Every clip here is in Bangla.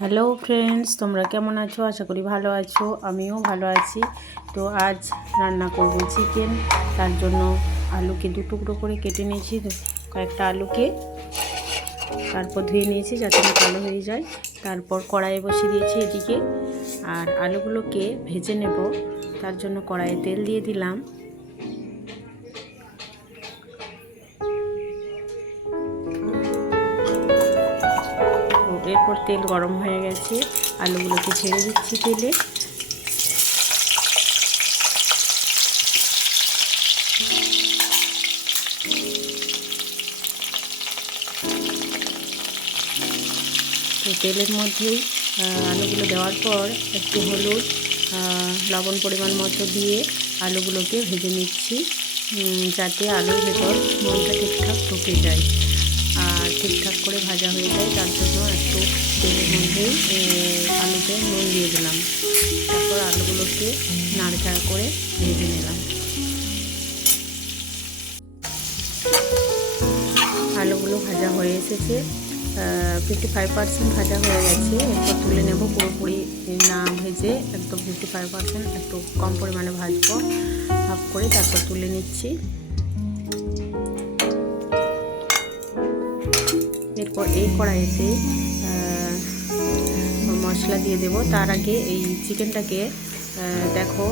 হ্যালো ফ্রেন্ডস, তোমরা কেমন আছো? আশা করি ভালো আছো। আমিও ভালো আছি। তো আজ রান্না করব চিকেন। তার জন্য আলুকে দু টুকরো করে কেটে নিয়েছি। কয়েকটা আলুকে তারপর ধুয়ে নিয়েছি যাতে না কালো হয়ে যায়। তারপর কড়াইয়ে বসিয়ে দিয়েছি এদিকে। আর আলুগুলোকে ভেজে নেব। তার জন্য কড়াইয়ে তেল দিয়ে দিলাম। এরপর তেল গরম হয়ে গেছে, আলুগুলোকে ছেড়ে দিচ্ছি তেলে। তো তেলের মধ্যেই আলুগুলো দেওয়ার পর একটু হলুদ, লবণ পরিমাণ মতো দিয়ে আলুগুলোকে ভেজে নিচ্ছি, যাতে আলুর ভেতর নুনটা ঠিকঠাক ঢুকে যায় আর ঠিকঠাক করে ভাজা হয়ে যায়। তার জন্য একটু তেলের মধ্যেই আলুতে নুন দিয়ে দিলাম। তারপর আলুগুলোকে নাড়াচাড়া করে ভেজে নিলাম। আলুগুলো ভাজা হয়ে এসেছে, 55% ভাজা হয়ে গেছে। এরপর তুলে নেব। পুরোপুরি না ভেজে একদম 55%, একটু কম পরিমাণে ভাজবো হাফ করে, তারপর তুলে নিচ্ছি। এরপর এই কড়াইতে মশলা দিয়ে দেব। তার আগে এই চিকেনটাকে দেখো,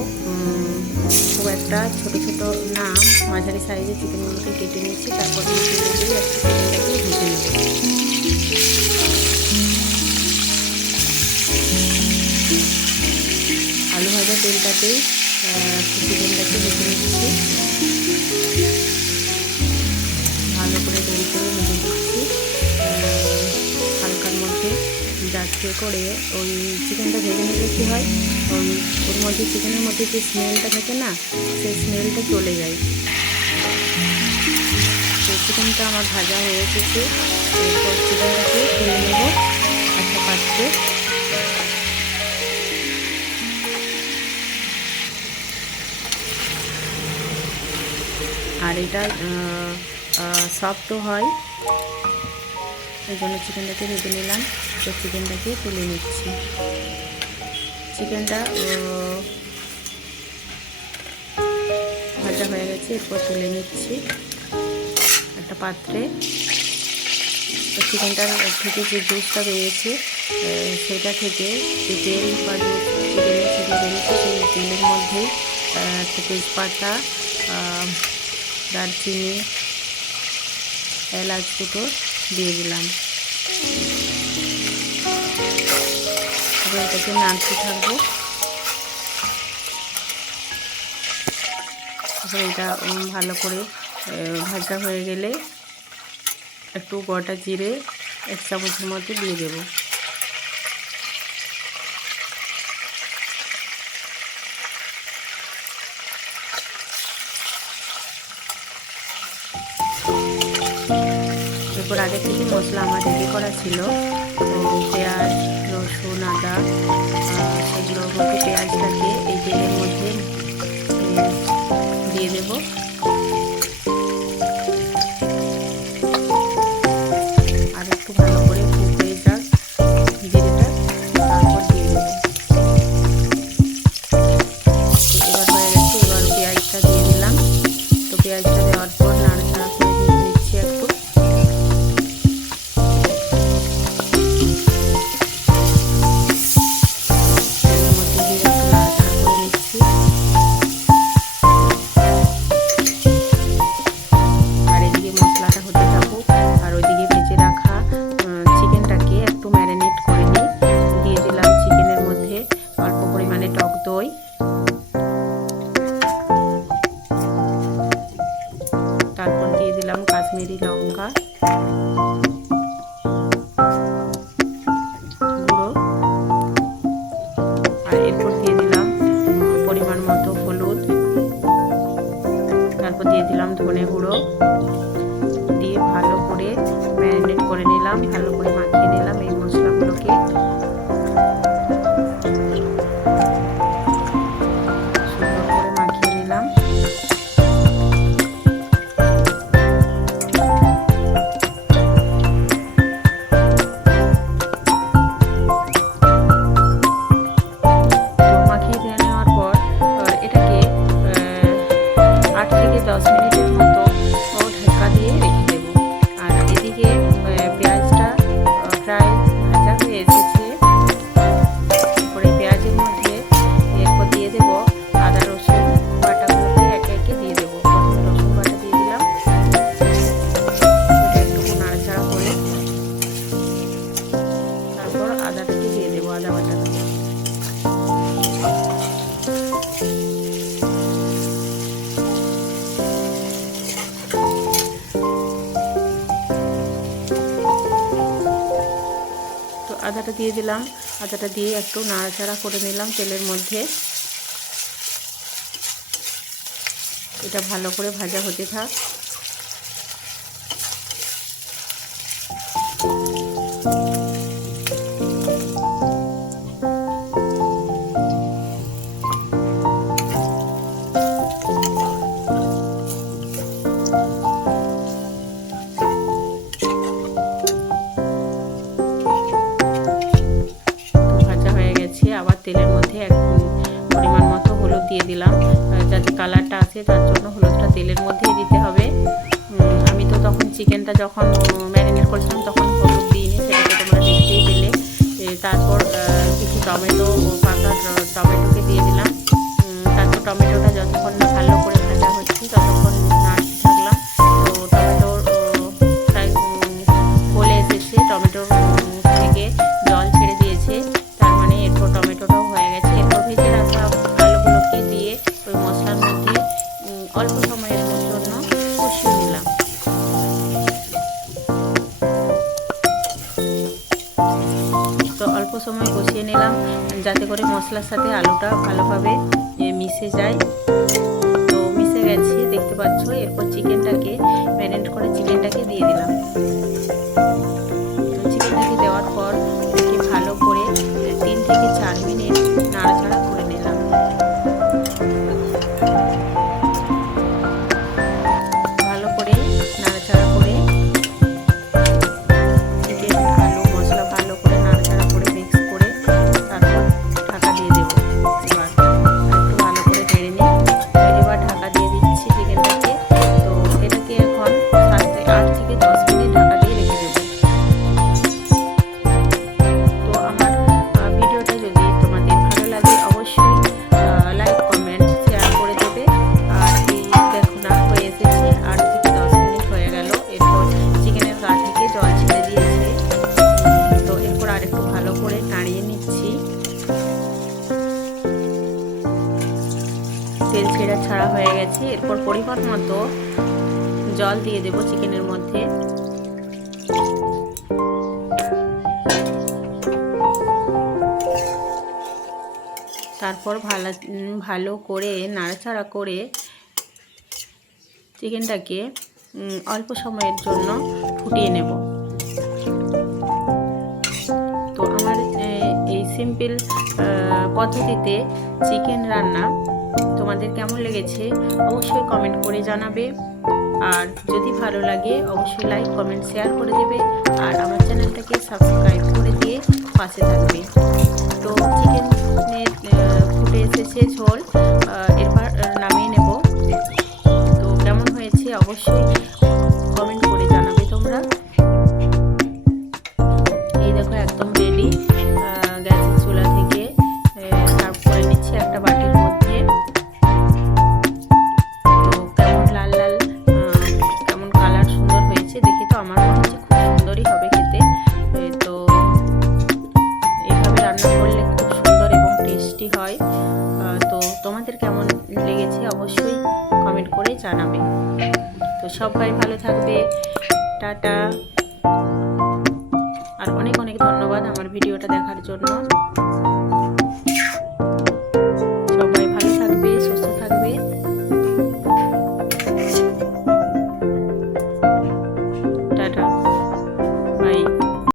খুব একটা ছোট ছোট না, মাঝারি সাইজের চিকেনগুলোকে কেটে নিয়েছি। তারপর চিকেনটাকে ভেজে নেব। আলু ভাজা তেলটাতেই চিকেনটাকে ভেজে নিচ্ছি, ভালো করে তৈরি করে ভেজে দিচ্ছি হালকার মধ্যে, যাতে করে ওই চিকেনটা ভেজে নিলে কী হয়, ওর মধ্যে চিকেনের মধ্যে যে স্মেলটা থাকে না, সেই স্মেলটা চলে যায়। তো চিকেনটা আমার ভাজা হয়ে এসেছে। এরপর চিকেনটাকে তুলে নেব একটা পাত্রে। আর এটা সফটও হয়, এই জন্য চিকেনটাকে ভেজে নিলাম। তো চিকেনটাকে তুলে নিচ্ছি। চিকেনটা ভাজা হয়ে গেছে, এরপর তুলে নিচ্ছি একটা পাত্রে। তো চিকেনটার থেকে যে জুসটা বেরিয়েছে, সেটা থেকে যে তেল বা জুস চিকেনের সেটা বেরিয়েছে, সেই তেলের মধ্যেই একটা তেজপাতা, দারচিনি, এলাচ দুটো দিয়ে দিলাম। এবার এটাকে নাড়তে থাকবো। তারপরে এটা ভালো করে ভাজা হয়ে গেলে একটু গোটা জিরে 1 চামচের মতো দিয়ে দেব। এরপর আগে থেকে মশলা আমার রেডি করা ছিল, পেঁয়াজ, রসুন, আদা, সেগুলোর মধ্যে পেঁয়াজটাকে এই তেলের মধ্যে দিয়ে দেব। আর একটু ভালো করে কুক হয়ে যাক জিরেটা, তারপর দিয়ে দেব। এবার হয়ে গেছে, এবার পেঁয়াজটা দিয়ে দিলাম। তো পেঁয়াজটা দেওয়ার পর নাড়াচাড়া করে নিচ্ছি একটু। আদাটা দিয়ে দিলাম। আদাটা দিয়ে একটু নাড়াচাড়া করে নিলাম তেলের মধ্যে। এটা ভালো করে ভাজা হতে থাক। আবার তেলের মধ্যে এক পরিমাণ মতো হলুদ দিয়ে দিলাম, যাতে কালারটা আসে, তার জন্য হলুদটা তেলের মধ্যেই দিতে হবে। আমি তো তখন চিকেনটা যখন ম্যারিনেট করেছিলাম তখন হলুদ দিইনি, সেটাকে তোমরা দেখতেই পেলে। তারপর কিছু টমেটো, পাকা টমেটোকে দিয়ে দিলাম। তারপর টমেটোটা যতক্ষণ না ভালো করে ভাজা হচ্ছে ততক্ষণ নাড়তে থাকলাম। তো টমেটোর প্রায় গলে এসেছে, টমেটোর থেকে জল ছেড়ে দিয়েছে, তার মানে এরপর টমেটোটাও হয়ে গেছে। এরপর ভেজে রাখা আলুগুলোকে দিয়ে ওই মশলার মধ্যে অল্প সময়ের জন্য কষিয়ে নিলাম। তো অল্প সময় কষিয়ে নিলাম যাতে করে মশলার সাথে আলুটা ভালোভাবে মিশে যায়। তো মিশে গেছে দেখতে পাচ্ছ। এরপর চিকেনটাকে ম্যারিনেট করে চিকেনটাকে দিয়ে দিলাম। চিকেনটাকে দেওয়ার পর এটাকে ভালো করে 3 থেকে 4 মিনিট নাড়াচাড়া করে নিলাম। ভালো করে নাড়াচাড়া করে চিকেন, আলু, মশলা ভালো করে নাড়াচাড়া করে মিক্স করে তারপর ঢাকা দিয়ে দেবো। এবার একটু ভালো করে নেড়ে নিই। এবার ঢাকা দিয়ে দিচ্ছি চিকেনটাকে। তো এটাকে এখন 8 থেকে 10 মিনিট ঢাকা দিয়ে রেখে দেবো। তো আমার ভিডিওটা যদি তোমাদের ভালো লাগে অবশ্যই লাইক, কমেন্ট, শেয়ার করে দেবে। আর এই দেখো না হয়ে এসেছে, 8 থেকে 10 মিনিট হয়ে গেল। এরপর চিকেনের গা থেকে জল ছেড়ে দিয়েছে। তো এরপর আরেকটু ভালো করে নাড়িয়ে নিচ্ছি। তেল ছাড়া হয়ে গেছে। এরপর পরিমাণ মতো জল দিয়ে দেবো চিকেনের মধ্যে। তারপর ভালো করে নাড়াচাড়া করে চিকেনটাকে অল্প সময়ের জন্য ফুটিয়ে নেব। তো আমার এই সিম্পল পদ্ধতিতে চিকেন রান্না তোমাদের কেমন লেগেছে অবশ্যই কমেন্ট করে জানাবে। আর যদি ভালো লাগে অবশ্যই লাইক, কমেন্ট, শেয়ার করে দেবে। আর আমার চ্যানেলটাকে সাবস্ক্রাইব করে দিয়ে পাশে থাকবে। তো চিকেনের ফুটে এসেছে ঝোল, এরপর নামিয়ে নেব। তো কেমন হয়েছে অবশ্যই কমেন্ট করে জানাবে তোমরা। এই দেখো একদম রেডি। গ্যাসের চুলা থেকে সার্ভ করে নিচ্ছি একটা বাটির মধ্যে। তো কেমন লাল লাল, কেমন কালার সুন্দর হয়েছে দেখে তো আমার মনে হচ্ছে খুব সুন্দরই হবে খেতে। তো এইভাবে রান্না করলে খুব সুন্দর এবং টেস্টি হয়। তো তোমাদের কেমন লেগেছে অবশ্যই কমেন্ট করে জানাবে। তো সবাই ভালো থাকবে। টাটা। আর অনেক অনেক ধন্যবাদ আমার ভিডিওটা দেখার জন্য।